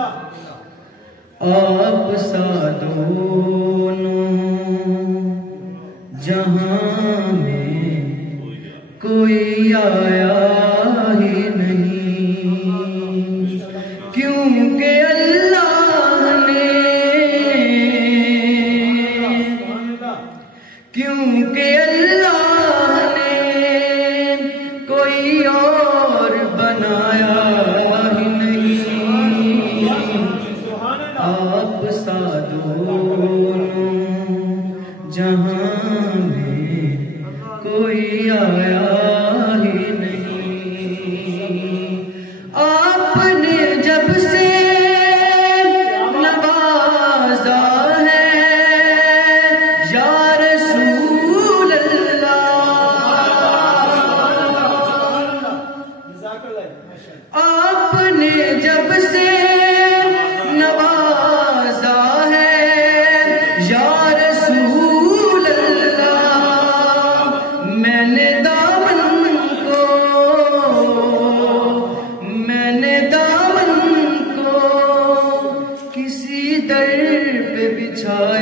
آپ سا دونوں جہاں میں کوئی آیا ہی نہیں، کیونکہ اللہ نے کوئی اور بنایا ہی نہیں، آپ سا دونوں جہاں میں کوئی آیا ہی نہیں، آپ نے جب سے نوازا ہے یا رسول اللہ، آپ نے جب سے نوازا ہے یا رسول اللہ، میں نے دامن کو کسی در پہ بچھایا